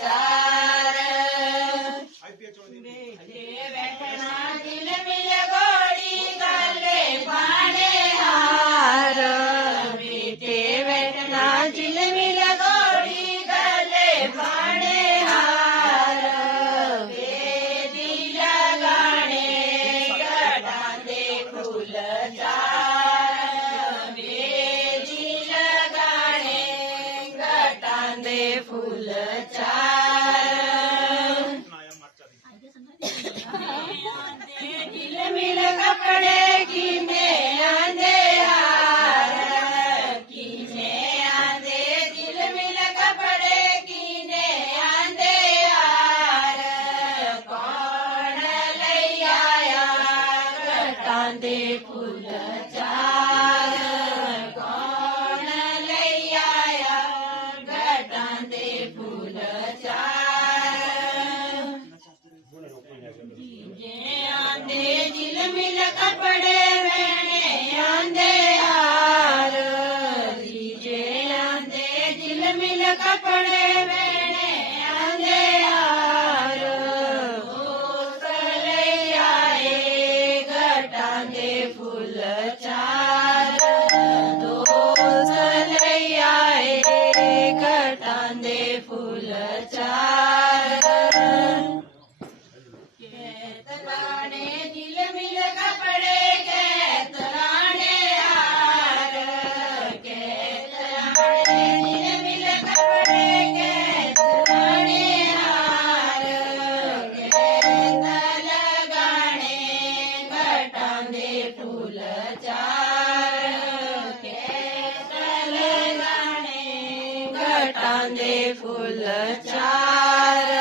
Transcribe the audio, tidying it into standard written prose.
चार बैठना दिल मिल गोड़ी गले पाने हार बेटे बैठना दिल मिल गोड़ी गले पाने हार बेदी लगाने गटाने फूल चार बेदी लगाने गटाने फूल चार दिल मिल कपड़े कीने आंदे हार कीने आंदे दिल मिल कपड़े कीने आंदे हार कौन लई आया गटांदे फूल चार कौन लई आया गटांदे फूल चार आंदे दिल मिल कपड़े वेणे आंदे हार दीजे आंदे दिल मिल कपड़े वेणे आंदे हार दोस्त लई आए गटांदे फूल चार दोस्त लई आए गटांदे फूल चार तराने दिल मिल कपड़े के तराने हार के तराने दिल मिल कपड़े के तराने हार के तल गाने गटांदे फूल चार के तल गाने गटांदे फूल चार